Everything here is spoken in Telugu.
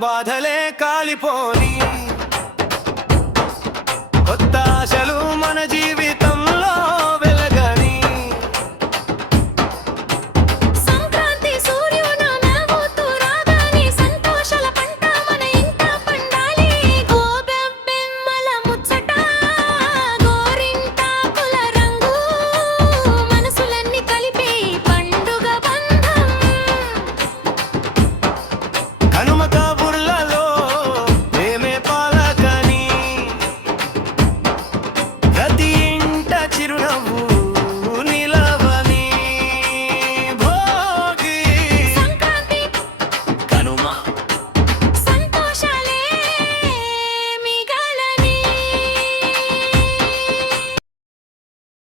బాధలే కాలిపోని కొత్త ఆశలు మన జీవితంలో వెలగని సంక్రాంతి సూర్యుడు నవ్వుతూ రాగానే సంతోషాల పంట మన ఇంట పండాలి. గోబెమ్మల ముచ్చట గోరింటాకుల రంగు మనసులన్నీ కలిపే పండుగ బంధం. కనుమ కబుర్లలో ప్రేమే పాలకని ప్రతి ఇంట చిరునవ్వు